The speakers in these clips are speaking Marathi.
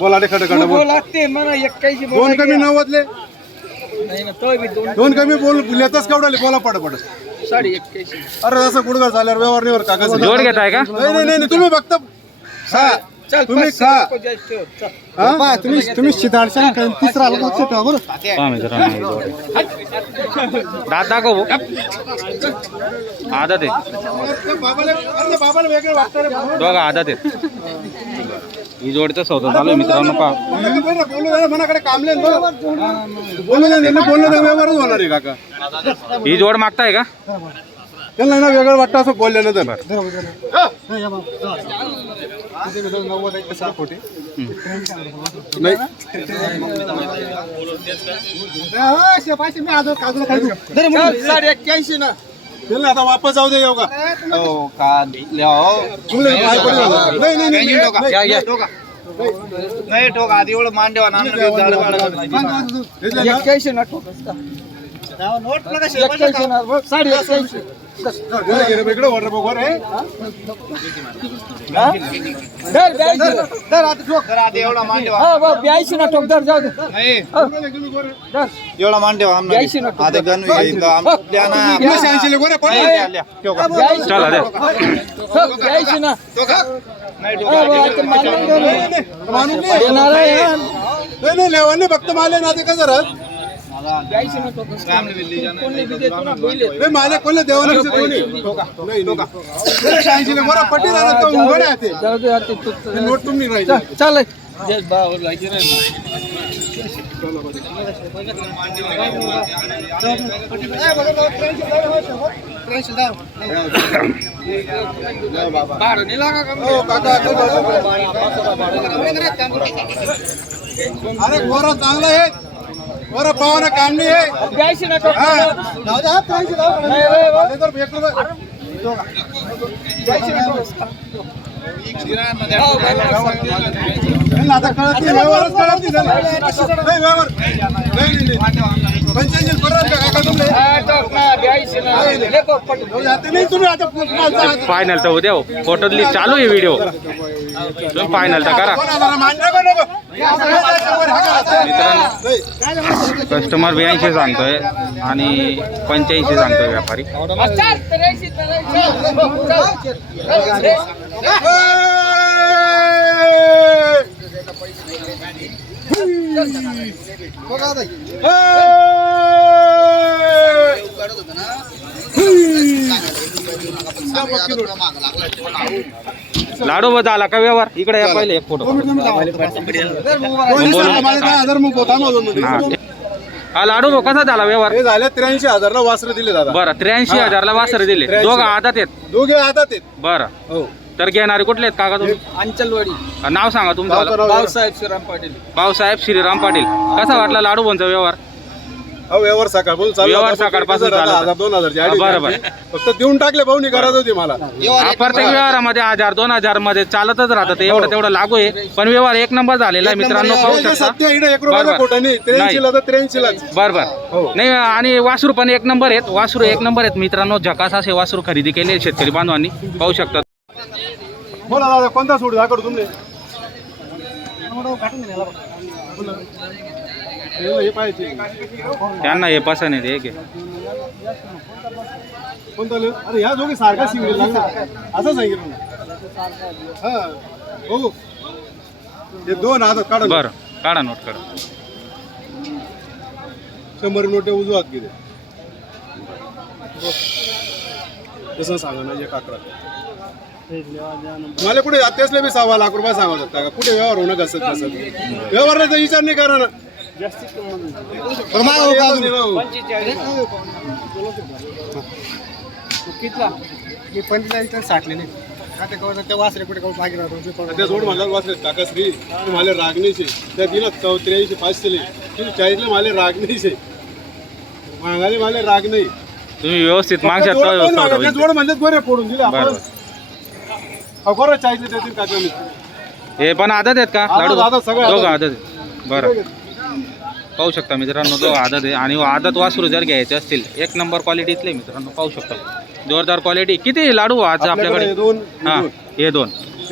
बोला रे खड खड बोल. लागते मला 81 दोन कमी 90ले नाही ना तो बी दोन कमी बोल लेतच केवढाले बोला पड पड 81.5 अरे असं गुडघा झाल्यावर व्यवहार निवर कागद जोड घेताय का? नाही नाही तुम्ही फक्त खा चल तुम्ही खा हा तुम्ही शिदाडशान तिसरा आला बरोबर पहा मित्रांनो ही जोड आहे. दात दाखव भाऊ. आदत आहे बाबाला वेगळं वाटतं रे भाऊ. दोघं आदत आहेत. ही जोडीचा सौदा चालू आहे मित्रांनो. पहा बोलू मनाकडे कामले बोललं व्यवहारच होणार आहे काका. ही जोड मागताय का? त्यांना ना वेगळं वाटतं असं बोलल्यानंतर नाही ना त्यांना आता वापस जाऊ दे येऊ का नाही नाही नाही ठोक आधी एवढं मांडवा ना 81 ना ठोक नोट लगा 81 ना 81.5 वेगळं वाटर बघ रे दर 82 दर आता ठोक दर आधी एवढा मांडवा हा बा 82 ना ठोक दर जाऊ दे नाही दर एवढा मांडवा 82 ना ठोक आता गण आपल्या ना 80 ले गोरे पण चला दे. 82 ना नाही मानून येणार आहे यार. नाही लेवाने फक्त माले ना ते कसं राहत 82 ना ठोक कोणी बी देतो ना पहिले नाही माले कोणले देवाला नाही 80 ले गोरा पट्टी झाला तो उघड आहे ते जाऊ दे आता तू नोट तुम्ही राहिली चल जय बावर लागी रे बाहेर नाही लागा का हो काका अरे गोरा चांगला आहे गोरा पावाना काम नाही आहे 82 ना ठोक हा. जाऊ दे 83 जाऊ नाही रे नाही तर एक रुपये. 82 ना ठोक त्यांना आता कळत नाही व्यवहारच कळत नाही त्यांना. नाही व्यवहार नाही 85 बरोबर का काका तुमले जाते नाही तुम्ही आता पुन्हा फायनल तर उद्या हो. फोटोतली चालू आहे व्हिडिओ. तुम्ही फायनल तर करा मित्रांनो. कस्टमर 82 सांगतोय आणि 85 सांगतोय व्यापारी. लाडू बद्दल आला का व्यवहार? इकडे या पहिले एक फोटो. हा. हा लाडू भाऊ कसा झाला व्यवहार? हे झाले 83,000 ला वासर दिले दादा. बरं 83,000 ला वासर दिले. 83. दोघं आदात आहेत. दोघे हातात आहेत. बरं हो तर घेणारे कुठले आहेत काका तुम्ही? अंचलवाडी नाव सांगा तुमचं. भाऊसाहेब श्रीराम पाटील भाऊसाहेब श्रीराम पाटील. कसा वाटला लाडू भाऊंचा व्यवहार? हो व्यवहार सकाळ बोल चालू व्यवहार होता. सकाळपासून हजार, चालू होता. 2,000 ची हा, अडीच बरोबर. फक्त देऊन टाकले भाऊनी गरज होती मला. प्रत्येक व्यवहारामध्ये 1000-2000 मध्ये चालतच राहतं ते. एवढं तेवढं लागू आहे पण व्यवहार एक नंबर झालेला आहे मित्रांनो. पाहू हे शकता. सत्य इकडे 1 रुपयाचा बरोबर. खोटा नाही. 83 ला तर 83 लाच. हो. बरोबर. नाही आणि वासरू पण एक नंबर आहेत. वासरू एक नंबर आहेत मित्रांनो. झकास असे वासरू खरेदी केले शेतकरी बांधवांनी. पाहू शकता. बोला दादा कोणता सूट दाखवतो तुम्ही? हे पाहिजे त्यांना हे पसंत आहे ते. कोणता लिहू? अरे ह्या दोघे सारखा शिवले लागला असं सांगितलं ना. हा बघू हे दोन हातात काढा. बरं काढा नोट काढा. 100 नोटे उजवा हात किती तसं सांगा ना. एक 11 मला कुठे तेच बी 6 लाख रुपये सांगत का कुठे व्यवहार होणं कसं व्यवहाराचा विचार नाही करा ना. त्या जोड मला वाचले काकाश्री मला राग नाही त्या दिला 83 500 40 मला राग नाही मागाले मला राग नाही. तुम्ही व्यवस्थित मागशात जोड म्हणजे गोरे फोडून दिले आपण. बरं चाळीसले देतील काका मी. हे पण आदत आहेत का लाडू? आदत, सगळे दोघं आदत. आदत आहेत. बरं पाहू शकता मित्रांनो. दोघं आदत आहे आणि आदत वासरू जर घ्यायचे असतील एक नंबर क्वालिटीतले मित्रांनो. पाहू शकता जोरदार क्वालिटी. किती लाडू आज आपल्याकडे? दोन हा हे दोन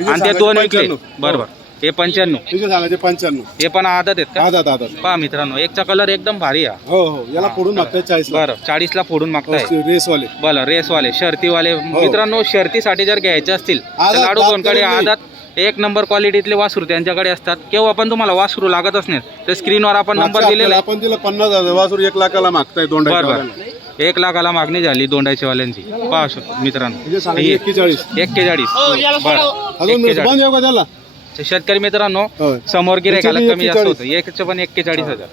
आणि ते दोन विकले. बरोबर हे 95. तिचे सांगायचे 95. हे पण आदत आहेत का? आधात आधात. पहा मित्रांनो, एकचा कलर एकदम भारी आहे. हो हो, याला फोडून मागताय 40. बरं, 40 ला फोडून मागताय. रेसवाले. बरं, रेसवाले शर्तीवाले मित्रांनो, शर्तीसाठी जर घ्यायचे असतील तर आदत, लाडू दात कोणकडे करून आदत एक नंबर क्वालिटीतले वासरू त्यांच्याकडे असतात. केव्हा पण तुम्हाला वासरू लागत असणार तर स्क्रीनवर आपण नंबर दिलेला आहे. आपण तिला 50,000 वासरू 1 लाखाला मागताय दोंडाच्या बरं वाल्याला. बरं, 1 लाखाला मागणी झाली दोंडाच्या वाल्यांची. पहा मित्रांनो, तिचे सांगायचे 41. 41. बरं, अजून 41. बंद येऊ का त्याला? शेतकरी मित्रांनो, होय. समोर गिरायकाला याचे कमी जास्त 41. होतं. एकचं पण 41,000.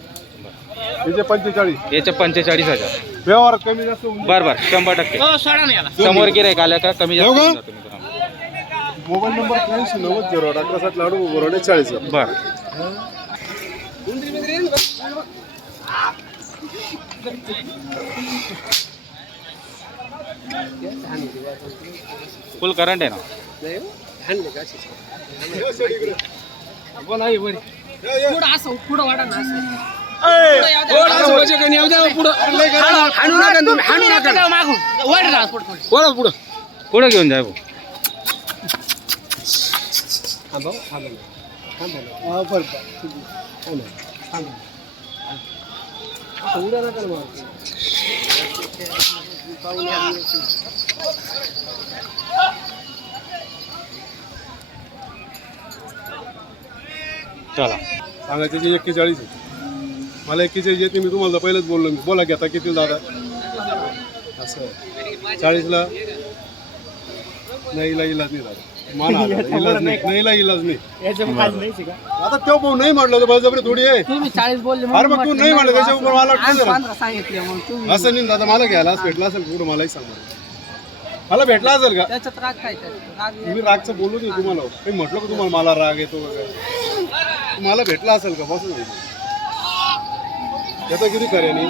तिचे 45. याचे 45,000. व्यवहार कमी जास्त होऊन जाईल. बरं बरं, 100%. समोर गिरायक आल्या का कमी जास्त होऊन जातं मित्रांनो. मोबाईल नंबर 8390 लाडू बोरवडे 40. बरं, फुल करंट आहे ना. पुढे घेऊन जाय भाऊ. चला, सांगायचे 41 आहे. मला 41 येते, मी तुम्हाला पहिलेच बोललो. मी बोला घेता किती दादा? असं 40ला नाही इलाज नाही दादा. माना इलाज नाही, नाहीला इलाज नाही. आता तो भाऊ नाही म्हटलं तर बळजबरी थोडी आहे. तुम्ही 40 बोलले अरे मग तू नाही म्हटलं त्याच्यावर मला वाटतं जरा. 15 सांगितले मग तुम्ही असं नाही दादा, मला घ्यायला भेटला असेल पुढं मलाही सांगा. मला भेटला असेल का? त्याच्यात राग काय राग मी रागचं बोलू दे तुम्हाला. काही म्हटलं का तुम्हाला मला राग येतो वगैरे? मला भेटला असेल का? बसून त्याचा किती खरे नाही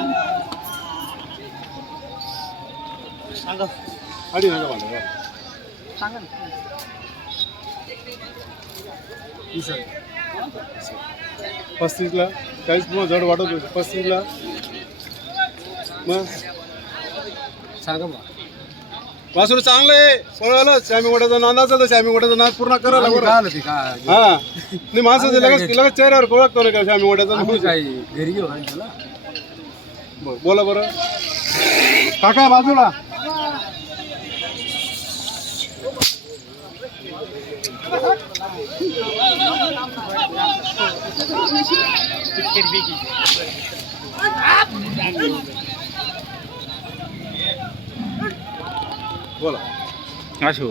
अडी नका मला सांगा ना. 35ला 40 मग जड वाटत होते. 35ला मग सांगा बा. वासरू चांगलं आहे. पळालं श्यामी गोट्याचा नाद असेल तर श्यामी गोट्याचा नाद पूर्ण करायला हा नाही माणसाचं लगेच चेहऱ्यावर ओळखतो नाही का श्यामी गोट्याचा. घरी घेऊन त्याला बोला बरं काका बाजूला. बोला अशी हो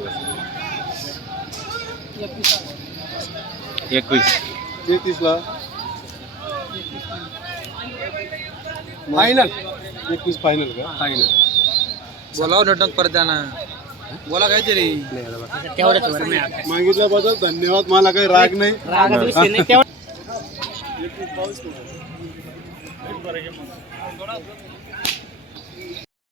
21. 33ला फायनल 21 फायनल का? फायनल बोलाव नटक परत जाणार बोला काहीतरी मागितल्याबद्दल धन्यवाद. मला काही राग नाही.